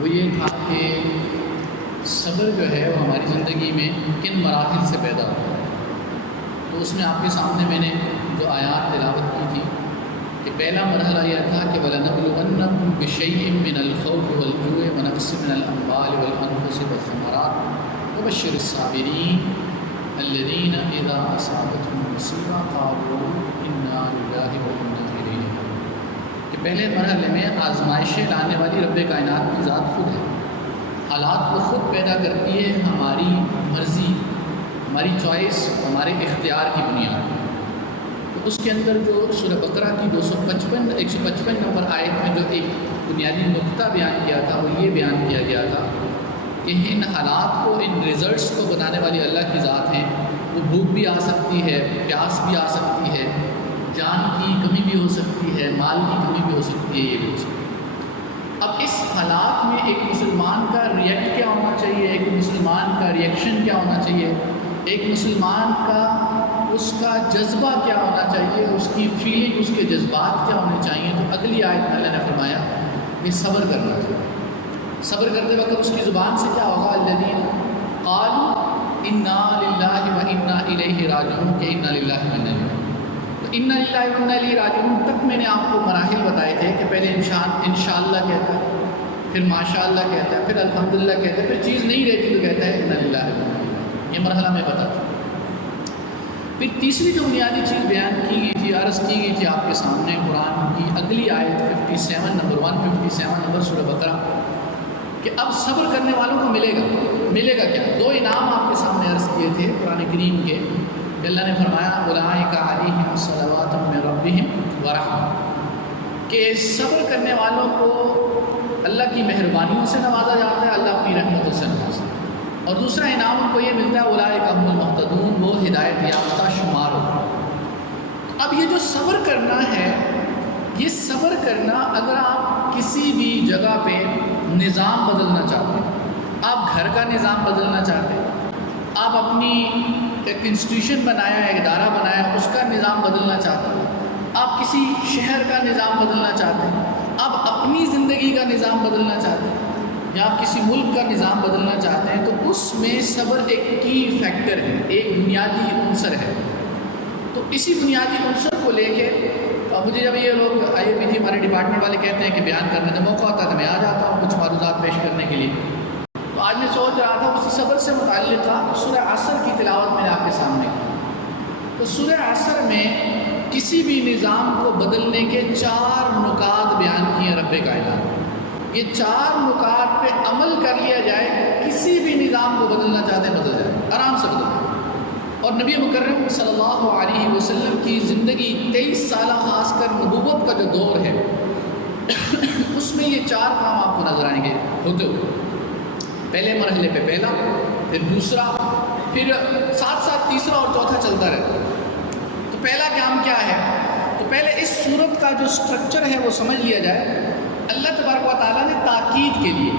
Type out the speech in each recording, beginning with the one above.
وہ یہ تھا کہ صبر جو ہے وہ ہماری زندگی میں کن مراحل سے پیدا ہوتا ہے۔ تو اس میں آپ کے سامنے میں نے جو آیات تلاوت کی تھی کہ پہلا مرحلہ یہ تھا کہ وَلَنَبْلُوَنَّكُمْ بِشَيْءٍ مِّنَ الْخَوْفِ وَالْجُوعِ وَنَقْصٍ مِّنَ الْأَمْوَالِ وَالْأَنفُسِ وَالثَّمَرَاتِ وَبَشِّرِ الصَّابِرِينَ الَّذِينَ إِذَا أَصَابَتْهُم مُّصِیبَةٌ قَالُوا إِنَّا لِلَّهِ وَإِنَّا إِلَیْهِ راجعون کہ پہلے مرحلے میں آزمائشیں لانے والی رب کائنات کی ذات خود ہے، حالات کو خود پیدا کرتی ہے ہماری مرضی، ہماری چوائس، ہمارے اختیار کی بنیاد پر۔ تو اس کے اندر جو سورہ بقرہ کی 155 نمبر آیت میں جو ایک بنیادی نقطہ بیان کیا تھا وہ یہ بیان کیا گیا تھا کہ ان حالات کو، ان ریزلٹس کو بنانے والی اللہ کی ذات ہیں۔ وہ بھوک بھی آ سکتی ہے، پیاس بھی آ سکتی ہے، جان کی کمی بھی ہو سکتی ہے، مال کی کمی بھی ہو سکتی ہے، یہ بھی ہو سکتی ہے۔ اب اس حالات میں ایک مسلمان کا ریئیکٹ کیا ہونا چاہیے، ایک مسلمان کا ریئیکشن کیا ہونا چاہیے، ایک مسلمان کا اس کا جذبہ کیا ہونا چاہیے، اس کی فیلنگ، اس کے جذبات کیا ہونے چاہیے۔ تو اگلی آیت میں اللہ نے فرمایا کہ صبر کرنا چاہیے۔ صبر کرتے وقت اس کی زبان سے کیا ہوگا، الذین قالوا انا للہ و انا الیہ راجعون، کہ انا للہ و انا الیہ راجعون۔ تو انا للہ و انا الیہ راجعون تک میں نے آپ کو مراحل بتائے تھے کہ پہلے انشاءاللہ کہتا ہے، پھر ماشاءاللہ کہتا ہے، پھر الحمدللہ کہتا ہے، پھر چیز نہیں رہتی تو کہتا ہے انا للہ و انا الیہ راجعون۔ یہ مرحلہ میں بتا چکا۔ پھر تیسری جو بنیادی چیز بیان کی گئی تھی، عرض کی گئی تھی آپ کے سامنے، قرآن کی اگلی آیت 157 نمبر سورہ بقرہ، کہ اب صبر کرنے والوں کو ملے گا کیا؟ دو انعام آپ کے سامنے عرض کیے تھے قرآن کریم کے، کہ اللہ نے فرمایا اولئک علیہم صلوات من ربہم ورحمہ، کہ صبر کرنے والوں کو اللہ کی مہربانیوں سے نوازا جاتا ہے، اللہ اپنی رحمتوں سے نوازا ہے۔ اور دوسرا انعام ان کو یہ ملتا ہے اولئک هم المهتدون، وہ ہدایت یافتہ شمار ہوگا۔ اب یہ جو صبر کرنا ہے، یہ صبر کرنا، اگر آپ کسی بھی جگہ پہ نظام بدلنا چاہتے ہیں، آپ گھر کا نظام بدلنا چاہتے ہیں، آپ اپنی ایک انسٹیٹیوشن بنایا ہے، ادارہ بنایا ہے، اس کا نظام بدلنا چاہتے ہیں، آپ کسی شہر کا نظام بدلنا چاہتے ہیں، آپ اپنی زندگی کا نظام بدلنا چاہتے ہیں، یا آپ کسی ملک کا نظام بدلنا چاہتے ہیں، تو اس میں صبر ایک کی فیکٹر ہے، ایک بنیادی عنصر ہے۔ تو اسی بنیادی عنصر کو لے کے مجھے جب یہ لوگ IAPG ہمارے ڈپارٹمنٹ والے کہتے ہیں کہ بیان کرنے کا موقع ہوتا ہے تو میں آ جاتا ہوں کچھ معروضات پیش کرنے کے لیے۔ تو آج میں سوچ رہا تھا اسی صبر سے متعلق تھا، سورہ عصر کی تلاوت میں نے آپ کے سامنے کی۔ تو سورہ عصر میں کسی بھی نظام کو بدلنے کے 4 نکات بیان کیے رب کائنات۔ یہ 4 نکات پہ عمل کر لیا جائے، کسی بھی نظام کو بدلنا چاہتے ہیں بدل جائے، آرام سے بدل جائے۔ اور نبی مکرم صلی اللہ علیہ وسلم کی زندگی 23 سالہ خاص کر نبوت کا جو دور ہے اس میں یہ 4 کام آپ کو نظر آئیں گے ہوتے ہوئے۔ پہلے مرحلے پہ پہلا، پھر دوسرا، پھر ساتھ ساتھ تیسرا اور چوتھا چلتا رہتا ہے۔ تو پہلا کام کیا ہے؟ تو پہلے اس صورت کا جو سٹرکچر ہے وہ سمجھ لیا جائے۔ اللہ تبارک و تعالیٰ نے تاکید کے لیے،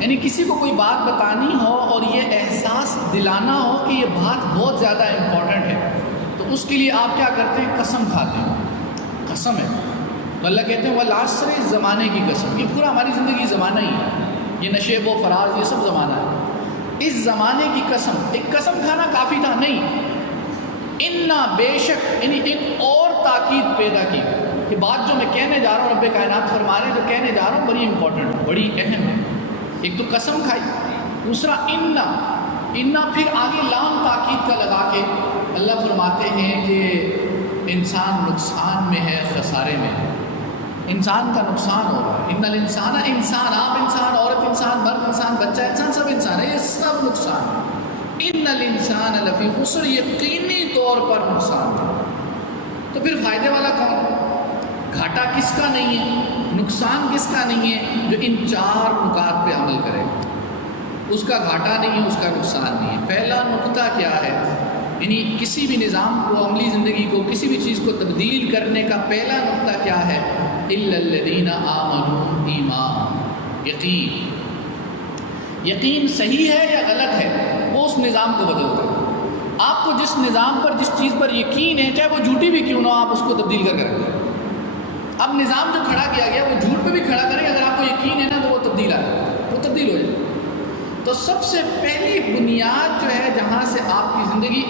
یعنی کسی کو کوئی بات بتانی ہو اور یہ احساس دلانا ہو کہ یہ بات بہت زیادہ امپورٹنٹ ہے، تو اس کے لیے آپ کیا کرتے ہیں؟ قسم کھاتے ہیں، قسم ہے۔ تو اللہ کہتے ہیں والعصر، اس زمانے کی قسم۔ یہ پورا ہماری زندگی زمانہ ہی ہے، یہ نشیب و فراز، یہ سب زمانہ ہے۔ اس زمانے کی قسم، ایک قسم کھانا کافی تھا نہیں، انا بے شک، یعنی ایک اور تاکید پیدا کی کہ بات جو میں کہنے جا رہا ہوں، رب کائنات فرما رہے ہیں جو کہنے جا رہا ہوں بڑی امپورٹنٹ ہے، بڑی اہم ہے۔ ایک تو قسم کھائی، دوسرا انا، پھر آگے لام تاکید کا لگا کے اللہ فرماتے ہیں کہ انسان نقصان میں ہے، خسارے میں ہے، انسان کا نقصان ہو رہا ہے۔ ان الانسان، انسان، آپ انسان، عورت انسان، مرد انسان، بچہ انسان، سب انسان ہے، یہ سب نقصان ہے۔ ان الانسان لفی خسر، یقینی طور پر نقصان ہے۔ تو پھر فائدے والا کون ہے؟ گھاٹا کس کا نہیں ہے، نقصان کس کا نہیں ہے؟ جو ان 4 نکات پہ عمل کرے گا، اس کا گھاٹا نہیں ہے، اس کا نقصان نہیں ہے۔ پہلا نقطہ کیا ہے؟ یعنی کسی بھی نظام کو، عملی زندگی کو، کسی بھی چیز کو تبدیل کرنے کا پہلا نقطہ کیا ہے؟ الا الذین آمنوا، ایمان، یقین صحیح ہے یا غلط ہے، وہ اس نظام کو بدلتا ہے۔ آپ کو جس نظام پر، جس چیز پر یقین ہے، چاہے وہ جھوٹی بھی کیوں نہ ہو، آپ اس کو تبدیل کر کے رکھیں۔ اب نظام جو کھڑا کیا گیا وہ جھوٹ پہ بھی کھڑا کریں، اگر آپ کو یقین ہے نا تو وہ تبدیل آئے، وہ تبدیل ہو جائے. تو سب سے پہلی بنیاد جو ہے جہاں سے آپ کی زندگی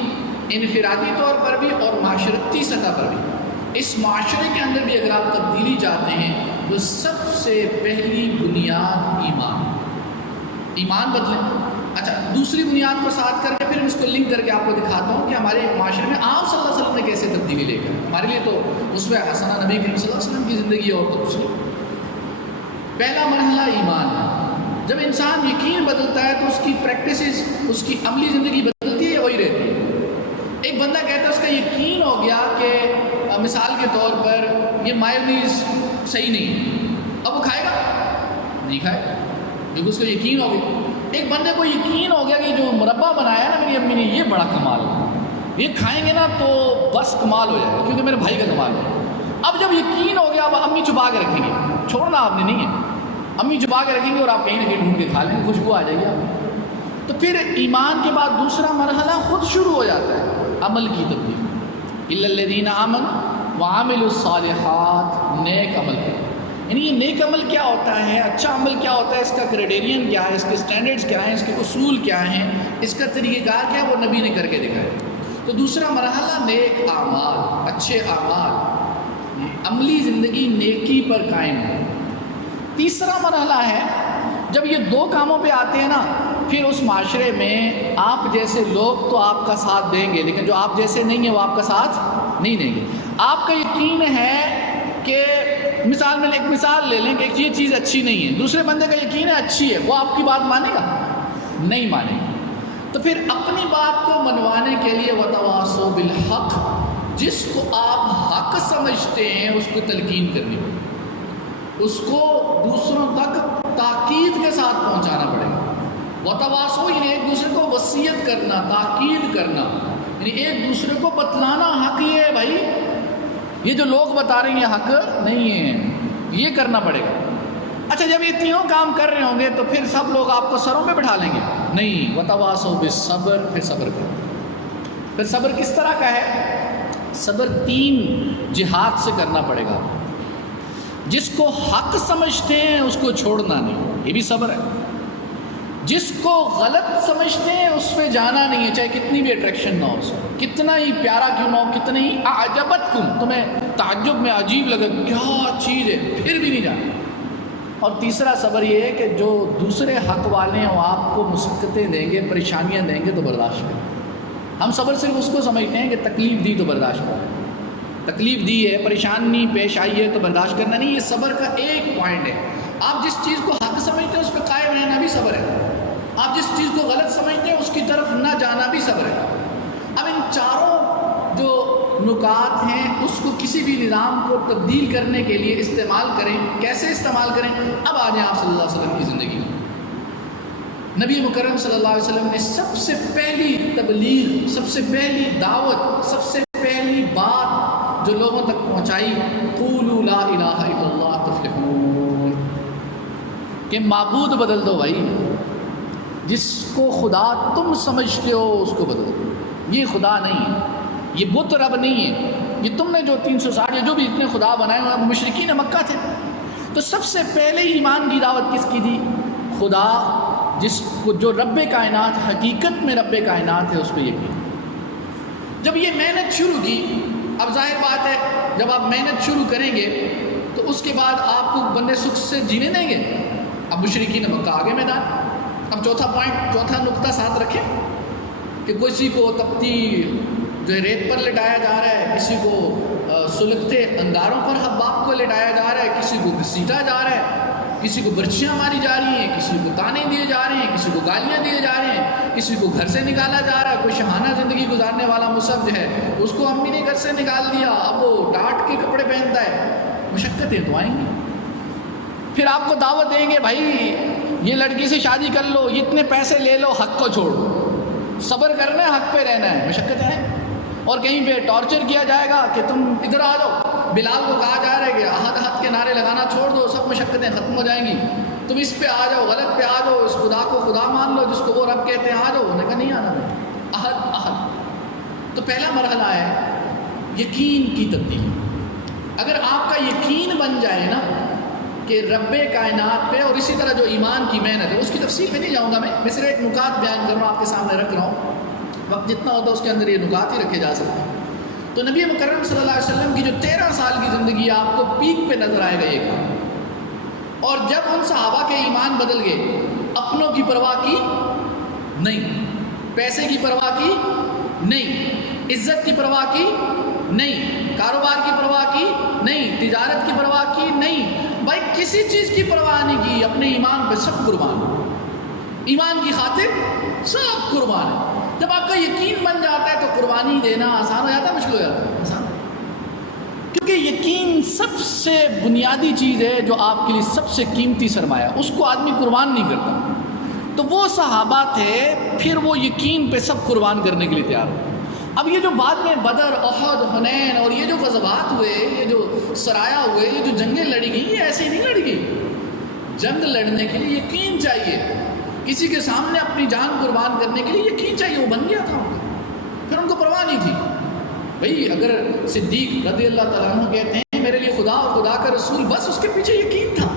انفرادی طور پر بھی اور معاشرتی سطح پر بھی اس معاشرے کے اندر بھی اگر آپ تبدیلی چاہتے ہیں تو سب سے پہلی بنیاد ایمان بدلیں. اچھا دوسری بنیاد کو ساتھ کر کے پھر اس کو لنک کر کے آپ کو دکھاتا ہوں کہ ہمارے معاشرے میں آپ صلی اللہ علیہ وسلم نے کیسے تبدیلی لے کر. ہمارے لیے تو اس میں حسنہ نبی کریم صلی اللہ علیہ وسلم کی زندگی اور تو کچھ نہیں. پہلا مرحلہ ایمان ہے. جب انسان یقین بدلتا ہے تو اس کی پریکٹسز اس کی عملی زندگی بدلتی ہے یا وہی رہتی ہے. ایک بندہ کہتا ہے اس کا یقین ہو گیا کہ مثال کے طور پر یہ مایونیز صحیح نہیں ہے, اب وہ کھائے گا نہیں کھائے گا کیونکہ اس کو یقین ہو گیا. ایک بندے کو یقین ہو گیا کہ جو مربع بنایا ہے نا میری امی نے یہ بڑا کمال ہے, یہ کھائیں گے نا تو بس کمال ہو جائے گا کیونکہ میرے بھائی کا کمال ہے. اب جب یقین ہو گیا اب امی چھپا کے رکھیں گے, چھوڑنا آپ نے نہیں ہے, امی چھپا کے رکھیں گے اور آپ کہیں نہ کہیں ڈھونڈ کے کھا لیں گے, خوشبو آ جائے گی آپ. تو پھر ایمان کے بعد دوسرا مرحلہ خود شروع ہو جاتا ہے, عمل کی تبدیلی. الا الذین آمنوا وعملوا الصالحات, نیک عمل کریں. یعنی یہ نیک عمل کیا ہوتا ہے, اچھا عمل کیا ہوتا ہے, اس کا کریٹیرین کیا ہے, اس کے سٹینڈرڈز کیا ہیں, اس کے اصول کیا ہیں, اس کا طریقہ کار کیا ہے, وہ نبی نے کر کے دکھایا. تو دوسرا مرحلہ نیک اعمال, اچھے اعمال, عملی زندگی نیکی پر قائم ہے. تیسرا مرحلہ ہے جب یہ دو کاموں پہ آتے ہیں نا پھر اس معاشرے میں آپ جیسے لوگ تو آپ کا ساتھ دیں گے لیکن جو آپ جیسے نہیں ہیں وہ آپ کا ساتھ نہیں دیں گے. آپ کا یقین ہے کہ مثال میں ایک مثال لے لیں کہ یہ چیز اچھی نہیں ہے, دوسرے بندے کا یقین ہے اچھی ہے, وہ آپ کی بات مانے گا نہیں مانے گا. تو پھر اپنی بات کو منوانے کے لیے وتواصوا بالحق, جس کو آپ حق سمجھتے ہیں اس کو تلقین کرنی پڑے, اس کو دوسروں تک تاکید کے ساتھ پہنچانا پڑے گا. وتواصوا یعنی ایک دوسرے کو وصیت کرنا, تاکید کرنا, یعنی ایک دوسرے کو بتلانا حق یہ ہے بھائی, یہ جو لوگ بتا رہے ہیں یہ حق نہیں ہے, یہ کرنا پڑے گا. اچھا جب یہ تینوں کام کر رہے ہوں گے تو پھر سب لوگ آپ کو سروں پہ بٹھا لیں گے نہیں. وتواصوا بالصبر, پھر صبر کرو. پھر صبر کس طرح کا ہے, صبر 3 جہات سے کرنا پڑے گا. جس کو حق سمجھتے ہیں اس کو چھوڑنا نہیں, یہ بھی صبر ہے. جس کو غلط سمجھتے ہیں اس پہ جانا نہیں ہے, چاہے کتنی بھی اٹریکشن نہ ہو, اس کتنا ہی پیارا کیوں نہ ہو, کتنی ہی اعجبتکم, تمہیں تعجب میں عجیب لگے کیا چیز ہے, پھر بھی نہیں جانا. اور تیسرا صبر یہ ہے کہ جو دوسرے حق والے ہیں وہ آپ کو مشقتیں دیں گے, پریشانیاں دیں گے تو برداشت کریں. ہم صبر صرف اس کو سمجھتے ہیں کہ تکلیف دی تو برداشت کریں, تکلیف دی ہے, پریشانی پیش آئی ہے تو برداشت کرنا نہیں. یہ صبر کا ایک پوائنٹ ہے. آپ جس چیز کو حق سمجھتے ہیں اس پہ قائم رہنا بھی صبر ہے, آپ جس چیز کو غلط سمجھتے ہیں اس کی طرف نہ جانا بھی صبر ہے. اب ان چاروں جو نکات ہیں اس کو کسی بھی نظام کو تبدیل کرنے کے لیے استعمال کریں. کیسے استعمال کریں؟ اب آ جائیں آپ صلی اللہ علیہ وسلم کی زندگی میں. نبی مکرم صلی اللہ علیہ وسلم نے سب سے پہلی تبلیغ, سب سے پہلی دعوت, سب سے پہلی بات جو لوگوں تک پہنچائی, قولوا لا الہ الا اللہ تفلحون, کہ معبود بدل دو بھائی, جس کو خدا تم سمجھتے ہو اس کو بدل دو. یہ خدا نہیں ہے, یہ بت رب نہیں ہے, یہ تم نے جو 360 یا جو بھی اتنے خدا بنائے ہوئے مشرکین مکہ تھے. تو سب سے پہلے ایمان کی دعوت کس کی دی؟ خدا, جس کو جو رب کائنات, حقیقت میں رب کائنات ہے, اس پہ یقین. جب یہ محنت شروع کی, اب ظاہر بات ہے جب آپ محنت شروع کریں گے تو اس کے بعد آپ کو بندے سکھ سے جینے دیں گے. اب مشرکین مکہ آگے میدان. اب چوتھا پوائنٹ, چوتھا نقطہ ساتھ رکھیں کہ کسی کو تپتی جو ہے ریت پر لٹایا جا رہا ہے, کسی کو سلگتے انگاروں پر حباب کو لٹایا جا رہا ہے, کسی کو گھسیٹا جا رہا ہے, کسی کو برچیاں ماری جا رہی ہیں, کسی کو تانے دیے جا رہے ہیں, کسی کو گالیاں دیے جا رہے ہیں, کسی کو گھر سے نکالا جا رہا ہے. کوئی شہانہ زندگی گزارنے والا مصعب جو ہے اس کو امی نے گھر سے نکال دیا, اب وہ ڈانٹ کے کپڑے پہنتا ہے. مشقتیں تو آئیں گی. پھر آپ کو دعوت دیں گے بھائی یہ لڑکی سے شادی کر لو, یہ اتنے پیسے لے لو, حق کو چھوڑ دو. صبر کرنا ہے, حق پہ رہنا ہے. مشقتیں ہیں. اور کہیں پہ ٹارچر کیا جائے گا کہ تم ادھر آ جاؤ. بلال کو کہا جا رہا ہے کہ احد احد کے نعرے لگانا چھوڑ دو, سب مشقتیں ختم ہو جائیں گی. تم اس پہ آ جاؤ, غلط پہ آ جاؤ, اس خدا کو خدا مان لو جس کو وہ رب کہتے ہیں, آ جاؤ. انہوں نے کہا نہیں آنا میں, احد احد. تو پہلا مرحلہ ہے یقین کی تبدیلی. اگر آپ کا یقین بن جائے نا کہ رب کائنات پہ، اور اسی طرح جو ایمان کی محنت ہے اس کی تفصیل میں نہیں جاؤں گا میں صرف ایک نکات بیان کر رہا ہوں، آپ کے سامنے رکھ رہا ہوں، وقت جتنا ہوتا ہے اس کے اندر یہ نکات ہی رکھے جا سکتے ہیں۔ تو نبی مکرم صلی اللہ علیہ وسلم کی جو 13 سال کی زندگی آپ کو پیک پہ نظر آئے گا یہ کام، اور جب ان صحابہ کے ایمان بدل گئے، اپنوں کی پرواہ کی نہیں، پیسے کی پرواہ کی نہیں، عزت کی پرواہ کی نہیں، کاروبار کی پرواہ کی نہیں، تجارت کی پرواہ کی نہیں، بھائی کسی چیز کی پرواہ نہیں کی، اپنے ایمان پہ سب قربان، ایمان کی خاطر سب قربان ہے۔ جب آپ کا یقین بن جاتا ہے تو قربانی دینا آسان ہو جاتا ہے، مشکل ہو جاتا ہے؟ آسان، کیونکہ یقین سب سے بنیادی چیز ہے جو آپ کے لیے سب سے قیمتی سرمایہ، اس کو آدمی قربان نہیں کرتا۔ تو وہ صحابہ تھے، پھر وہ یقین پہ سب قربان کرنے کے لیے تیار ہو۔ اب یہ جو بعد میں بدر، احد، حنین اور یہ جو غزوات ہوئے، یہ جو سرایا ہوئے، یہ جو جنگیں لڑی گئیں، یہ ایسے ہی نہیں لڑی گئی۔ جنگ لڑنے کے لیے یقین چاہیے، کسی کے سامنے اپنی جان قربان کرنے کے لیے یقین چاہیے، وہ بن گیا تھا ان کا، پھر ان کو پرواہ نہیں تھی۔ بھئی اگر صدیق رضی اللہ تعالیٰ عنہ کہتے ہیں میرے لیے خدا اور خدا کا رسول، بس اس کے پیچھے یقین تھا۔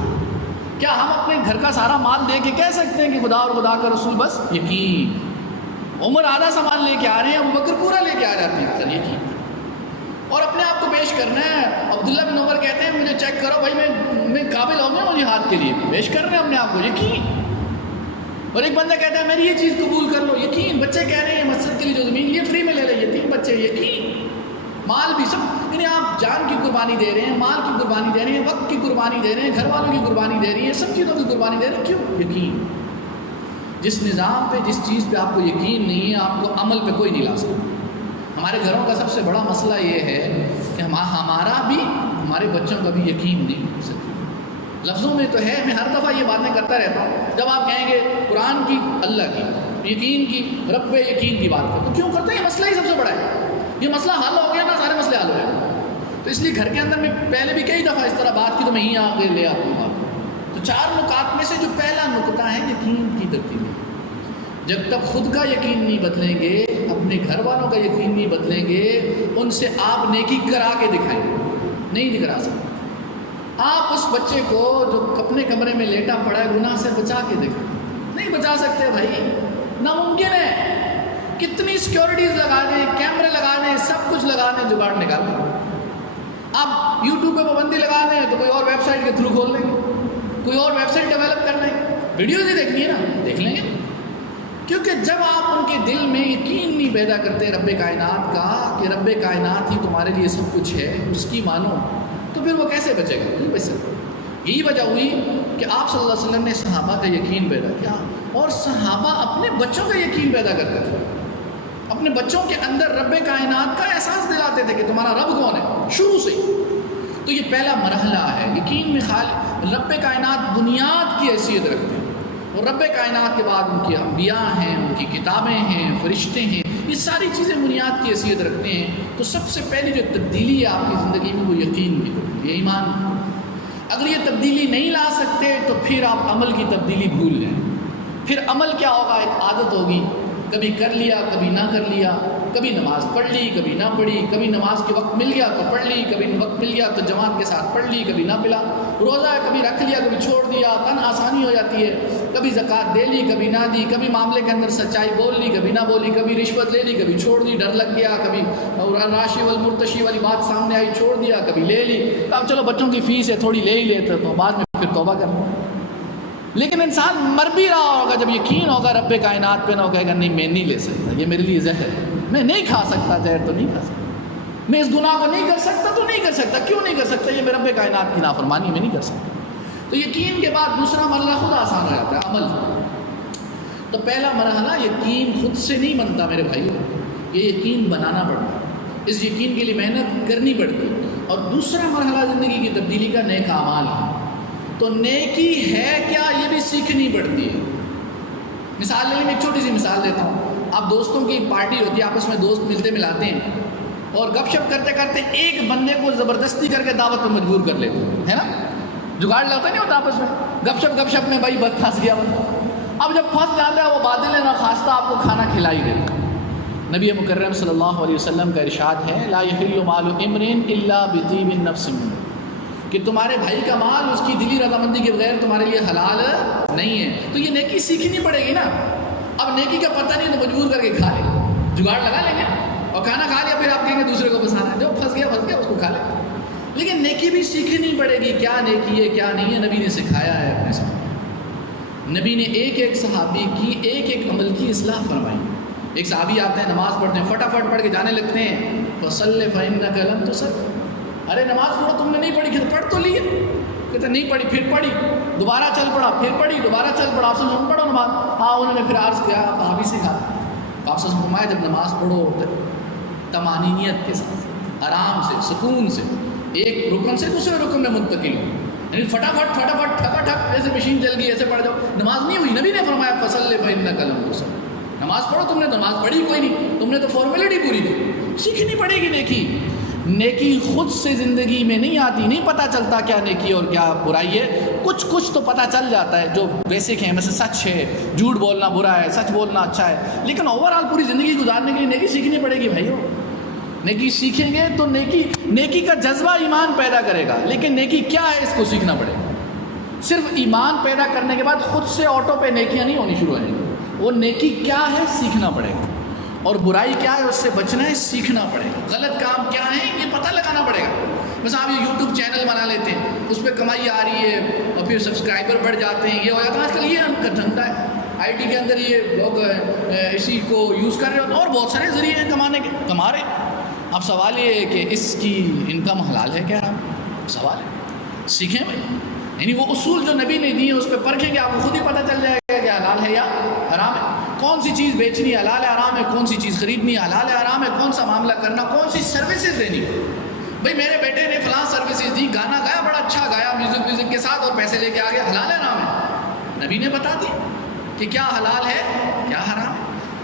کیا ہم اپنے گھر کا سارا مال دے کے کہہ سکتے ہیں کہ خدا اور خدا کا رسول؟ بس یقین۔ عمر آدھا سامان لے کے آ رہے ہیں، ابوبکر پورا لے کے آ جاتے ہیں، سر یقین، اور اپنے آپ کو پیش کرنا ہے۔ عبداللہ بن عمر کہتے ہیں مجھے چیک کرو بھائی میں قابل ہو گیا مجھے ہاتھ کے لیے، پیش کر رہے ہیں اپنے آپ کو، یقین۔ اور ایک بندہ کہتا ہے میری یہ چیز قبول کر لو، یقین۔ بچے کہہ رہے ہیں مسجد کے لیے جو زمین یہ فری میں لے لیں، یہ 3 بچے، یقین۔ مال بھی سب، یعنی آپ جان کی قربانی دے رہے ہیں، مال کی قربانی دے رہے ہیں، وقت کی قربانی دے رہے ہیں، گھر والوں کی قربانی دے رہی ہیں، سب چیزوں کی قربانی دے رہے ہیں، کیوں؟ یقین۔ جس نظام پہ، جس چیز پہ آپ کو یقین نہیں ہے، آپ کو عمل پہ کوئی نہیں لا سکتا۔ ہمارے گھروں کا سب سے بڑا مسئلہ یہ ہے کہ ہمارا بھی ہمارے بچوں کا بھی یقین نہیں ہو سکتا۔ لفظوں میں تو ہے، میں ہر دفعہ یہ باتیں کرتا رہتا ہوں، جب آپ کہیں گے قرآن کی، اللہ کی، یقین کی، رب یقین کی بات کرتے، تو کیوں کرتے ہیں؟ یہ مسئلہ ہی سب سے بڑا ہے۔ یہ مسئلہ حل ہو گیا نا، سارے مسئلے حل ہو گئے۔ تو اس لیے گھر کے اندر میں پہلے بھی کئی دفعہ اس طرح بات کی، تو میں ہی آگے لے آتا ہوں آپ کو۔ تو 4 نکات میں سے جو پہلا نکتہ ہے یقین کی تبدیلی۔ جب تک خود کا یقین نہیں بدلیں گے، اپنے گھر والوں کا یقین نہیں بدلیں گے، ان سے آپ نیکی کرا کے دکھائیں، نہیں دکھا سکتے۔ آپ اس بچے کو جو اپنے کمرے میں لیٹا پڑا ہے گناہ سے بچا کے دیکھیں، نہیں بچا سکتے بھائی، ناممکن ہے۔ کتنی سیکیورٹیز لگا دیں، کیمرے لگا دیں، سب کچھ لگا دیں، جگاڑ نکال دیں۔ آپ یوٹیوب پہ پابندی لگا دیں تو کوئی اور ویب سائٹ کے تھرو کھول لیں گے، کوئی اور ویب سائٹ ڈیولپ کر لیں گے، ویڈیوز ہی دیکھنی ہے نا، دیکھ لیں گے۔ کیونکہ جب آپ ان کے دل میں یقین نہیں پیدا کرتے رب کائنات کا کہ رب کائنات ہی تمہارے لیے سب کچھ ہے، اس کی مانو، تو پھر وہ کیسے بچے گا؟ نہیں بچ سکتا۔ یہی وجہ ہوئی کہ آپ صلی اللہ علیہ وسلم نے صحابہ کا یقین پیدا کیا، اور صحابہ اپنے بچوں کا یقین پیدا کرتے تھے، اپنے بچوں کے اندر رب کائنات کا احساس دلاتے تھے کہ تمہارا رب کون ہے، شروع سے۔ تو یہ پہلا مرحلہ ہے یقین میں، رب کائنات بنیاد کی حیثیت رکھتے ہیں، اور رب کائنات کے بعد ان کی انبیاء ہیں، ان کی کتابیں ہیں، فرشتے ہیں، یہ ساری چیزیں بنیاد کی حیثیت رکھتے ہیں۔ تو سب سے پہلی جو تبدیلی ہے آپ کی زندگی میں وہ یقین کی تبدیلی ہے، ایمان کی۔ اگر یہ تبدیلی نہیں لا سکتے تو پھر آپ عمل کی تبدیلی بھول جائیں۔ پھر عمل کیا ہوگا؟ ایک عادت ہوگی، کبھی کر لیا کبھی نہ کر لیا، کبھی نماز پڑھ لی کبھی نہ پڑھی، کبھی نماز کے وقت مل گیا تو پڑھ لی، کبھی وقت مل گیا تو جماعت کے ساتھ پڑھ لی، کبھی نہ پلا، روزہ ہے کبھی رکھ لیا کبھی چھوڑ دیا، تن آسانی ہو جاتی ہے، کبھی زکوٰۃ دے لی کبھی نہ دی، کبھی معاملے کے اندر سچائی بول لی کبھی نہ بولی، کبھی رشوت لے لی کبھی چھوڑ دی، ڈر لگ گیا، کبھی راشی والمرتشی والی بات سامنے آئی چھوڑ دیا، کبھی لے لی، اب چلو بچوں کی فیس ہے تھوڑی لے ہی لیتے تو بعد میں پھر توبہ کرنا۔ لیکن انسان مر بھی رہا ہوگا، جب یقین ہوگا رب کائنات پہ، نہ کہے گا نہیں میں نہیں لے سکتا، یہ میرے لیے زہر ہے، میں نہیں کھا سکتا، زہر تو نہیں کھا سکتا، میں اس گناہ کو نہیں کر سکتا تو نہیں کر سکتا، کیوں نہیں کر سکتا؟ یہ رب کائنات کی نافرمانی میں نہیں کر سکتا۔ تو یقین کے بعد دوسرا مرحلہ خود آسان ہو جاتا ہے، عمل۔ تو پہلا مرحلہ یقین خود سے نہیں بنتا میرے بھائی، یہ یقین بنانا پڑتا ہے، اس یقین کے لیے محنت کرنی پڑتی ہے۔ اور دوسرا مرحلہ زندگی کی تبدیلی کا نیک اعمال ہے۔ تو نیکی ہے کیا یہ بھی سیکھنی پڑتی ہے۔ مثال لے لیں، میں ایک چھوٹی سی مثال دیتا ہوں۔ آپ دوستوں کی پارٹی ہوتی ہے، آپس میں دوست ملتے ملاتے ہیں، اور گپ شپ کرتے کرتے ایک بندے کو زبردستی کر کے دعوت پر مجبور کر لیتے ہے نا، جگاڑ لاتا نہیں ہوتا آپس میں، گپ شپ میں بھائی پھنس گیا بندہ۔ اب جب پھنس جاتا ہے وہ بادل نہ خواستہ آپ کو کھانا کھلا ہی دیتا۔ نبی مکرم صلی اللہ علیہ وسلم کا ارشاد ہے، لا یحل مال امرئ الا بطیب النفس منہ، کہ تمہارے بھائی کا مال اس کی دلی رضامندی کے بغیر تمہارے لیے حلال نہیں ہے. تو یہ نیکی سیکھنی پڑے گی نا. اب نیکی کا پتہ نہیں تو مجبور کر کے کھا لے, جگاڑ لگا لیں گے اور کھانا کھا لیا, پھر آپ کہیں گے دوسرے کو پسانا ہے, جو پھنس گیا اس کو کھا لے. لیکن نیکی بھی سیکھنی پڑے گی, کیا نیکی ہے کیا نہیں ہے. نبی نے سکھایا ہے اپنے ساتھ. نبی نے ایک ایک صحابی کی ایک ایک عمل کی اصلاح فرمائی. ایک صحابی آتے ہیں, نماز پڑھتے ہیں, فٹافٹ پڑھ کے جانے لگتے ہیں, فصل فإنک لم تصل. ارے نماز پڑھو, تم نے نہیں پڑھی, پڑھ تو لی. کہتے نہیں پڑھی, پھر پڑھی, دوبارہ چل پڑا, پھر پڑھی, دوبارہ چل پڑا. آپ سے پڑھو نماز. ہاں انہوں نے پھر عرض کیا, صحابی سے کہا, آپ سے فرمایا جب نماز پڑھو طمانینیت کے ساتھ, آرام سے, سکون سے, ایک رکن سے دوسرے رکن میں منتقل ہو. یعنی فٹافٹ ٹھکا ٹھک ایسے مشین چل گئی ایسے پڑھ جاؤ, نماز نہیں ہوئی. نبی نے فرمایا فصل فإنک لم تصل. نماز پڑھو, تم نے نماز پڑھی کوئی نہیں, تم نے تو فارمیلٹی پوری کی. سیکھنی پڑے گی نیکی. نیکی خود سے زندگی میں نہیں آتی, نہیں پتہ چلتا کیا نیکی اور کیا برائی ہے. کچھ تو پتہ چل جاتا ہے جو بیسک ہے, مثلا سچ ہے, جھوٹ بولنا برا ہے, سچ بولنا اچھا ہے. لیکن اوور آل پوری زندگی گزارنے کے لیے نیکی سیکھنی پڑے گی بھائیو. نیکی سیکھیں گے تو نیکی کا جذبہ ایمان پیدا کرے گا. لیکن نیکی کیا ہے اس کو سیکھنا پڑے گا. صرف ایمان پیدا کرنے کے بعد خود سے آٹو پہ نیکیاں نہیں ہونی شروع ہو جائیں گی. وہ نیکی کیا ہے سیکھنا پڑے گا, اور برائی کیا ہے اس سے بچنا ہے سیکھنا پڑے گا. غلط کام کیا ہے یہ پتہ لگانا پڑے گا. بس آپ یہ یوٹیوب چینل بنا لیتے ہیں, اس پہ کمائی آ رہی ہے اور پھر سبسکرائبر بڑھ جاتے ہیں, یہ ہو جاتا ہے. آج کل یہ ان کا دھندا ہے, آئی ٹی کے اندر یہ لوگ اسی کو یوز کر رہے ہوتے ہیں, اور بہت سارے ذریعے ہیں کمانے کے, کما رہے ہیں. اب سوال یہ ہے کہ اس کی انکم حلال ہے کیا حرام؟ سوال ہے, سیکھیں بھائی. یعنی وہ اصول جو نبی نے دیے اس پہ پرکھیں گے, آپ کو خود ہی پتہ چل جائے گا کہ حلال ہے یا حرام ہے. کون سی چیز بیچنی حلال ہے حرام ہے, کون سی چیز خریدنی حلال ہے حرام ہے, کون سا معاملہ کرنا, کون سی سروسز دینی. بھائی میرے بیٹے نے فلاں سروسز دی, گانا گایا, بڑا اچھا گایا میوزک کے ساتھ, اور پیسے لے کے آ گیا, حلال ہے حرام ہے؟ نبی نے بتا دی کہ کیا حلال ہے کیا حرام ہے.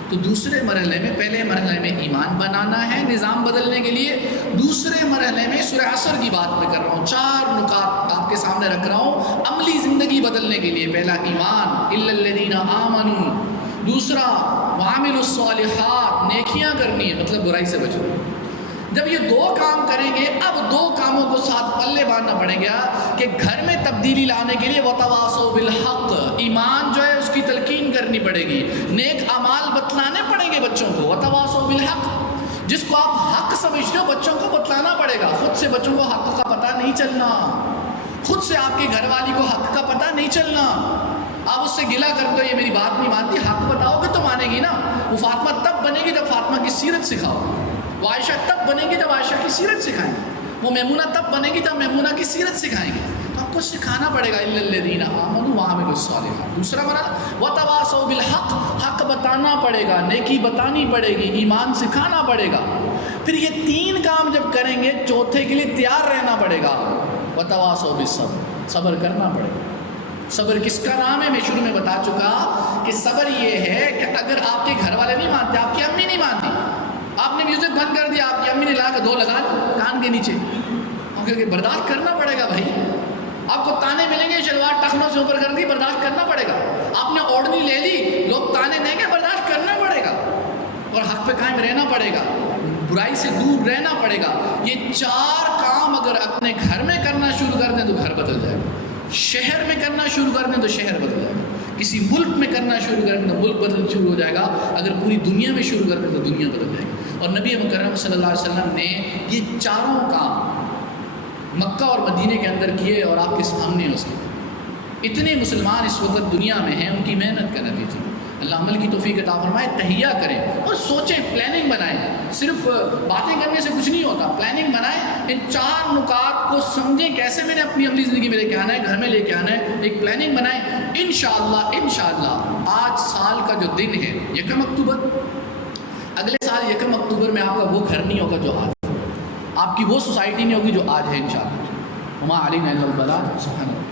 تو دوسرے مرحلے میں, پہلے مرحلے میں ایمان بنانا ہے نظام بدلنے کے لیے. دوسرے مرحلے میں سورہ عصر کی بات میں کر رہا ہوں, 4 نکات آپ کے سامنے رکھ رہا ہوں عملی زندگی بدلنے کے لیے. پہلا ایمان, الا الذین آمنوا. دوسرا وعملوا الصالحات, نیکیاں کرنی ہے, مطلب برائی سے بچنا. جب یہ 2 کام کریں گے, اب 2 کاموں کو ساتھ پلے باندھنا پڑے گا کہ گھر میں تبدیلی لانے کے لیے وتواصوا بالحق, ایمان جو ہے اس کی تلقین کرنی پڑے گی, نیک اعمال بتلانے پڑیں گے بچوں کو. وتواصوا بالحق, جس کو آپ حق سمجھتے ہو بچوں کو بتلانا پڑے گا. خود سے بچوں کو حق کا پتہ نہیں چلنا, خود سے آپ کے گھر والی کو حق کا پتہ نہیں چلنا. آپ اس سے گلا کرتے ہو, یہ میری بات نہیں مانتی, حق بتاؤ گے تو مانے گی نا. وہ فاطمہ تب بنے گی جب فاطمہ کی سیرت سکھاؤ گے. وہ عائشہ تب بنے گی جب عائشہ کی سیرت سکھائیں گے. وہ میمونہ تب بنے گی جب میمونہ کی سیرت سکھائیں گے. تو آپ کو سکھانا پڑے گا الا الذین آمنوا وعملوا الصالحات. دوسرا مرحلہ وتواصوا بالحق, حق بتانا پڑے گا, نیکی بتانی پڑے گی, ایمان سکھانا پڑے گا. پھر یہ 3 کام جب کریں گے, چوتھے کے لیے تیار رہنا پڑے گا. وتواصوا بالصبر, صبر کرنا پڑے گا. صبر کس کا نام ہے؟ میں شروع میں بتا چکا کہ صبر یہ ہے کہ اگر آپ کے گھر والے نہیں مانتے, آپ کی امی نہیں مانتی, آپ نے میوزک بند کر دیا, آپ کی امی نے لا کے 2 لگا کان کے نیچے, کیونکہ برداشت کرنا پڑے گا بھائی. آپ کو تانے ملیں گے, شلوار ٹخنوں سے اوپر کر دی, برداشت کرنا پڑے گا. آپ نے اوڑھنی لے لی, لوگ تانے دیں گے, برداشت کرنا پڑے گا. اور حق پہ قائم رہنا پڑے گا, برائی سے دور رہنا پڑے گا. یہ 4 کام اگر اپنے گھر میں کرنا شروع کر دیں تو گھر بدل جائے گا. شہر میں کرنا شروع کر دیں تو شہر بدل جائے گا. کسی ملک میں کرنا شروع کر دیں تو ملک بدل شروع ہو جائے گا. اگر پوری دنیا میں شروع کر دیں تو دنیا بدل جائے گی. اور نبی مکرم صلی اللہ علیہ وسلم نے یہ 4 کام مکہ اور مدینے کے اندر کیے, اور آپ کے سامنے اس کے اتنے مسلمان اس وقت دنیا میں ہیں, ان کی محنت کا نتیجہ. اللہ عمل کی توفیق عطا فرمائے. تہیہ کریں اور سوچیں, پلاننگ بنائیں. صرف باتیں کرنے سے کچھ نہیں ہوتا, پلاننگ بنائیں. ان 4 نکات کو سمجھیں, کیسے میں نے اپنی عملی زندگی میں لے کے آنا ہے, گھر میں لے کے آنا ہے. ایک پلاننگ بنائیں. انشاءاللہ آج سال کا جو دن ہے 1 اکتوبر, اگلے سال 1 اکتوبر میں آپ کا وہ گھر نہیں ہوگا جو آج, آپ کی وہ سوسائٹی نہیں ہوگی جو آج ہے. انشاءاللہ وما علینا الا البلاغ. سبحان اللہ.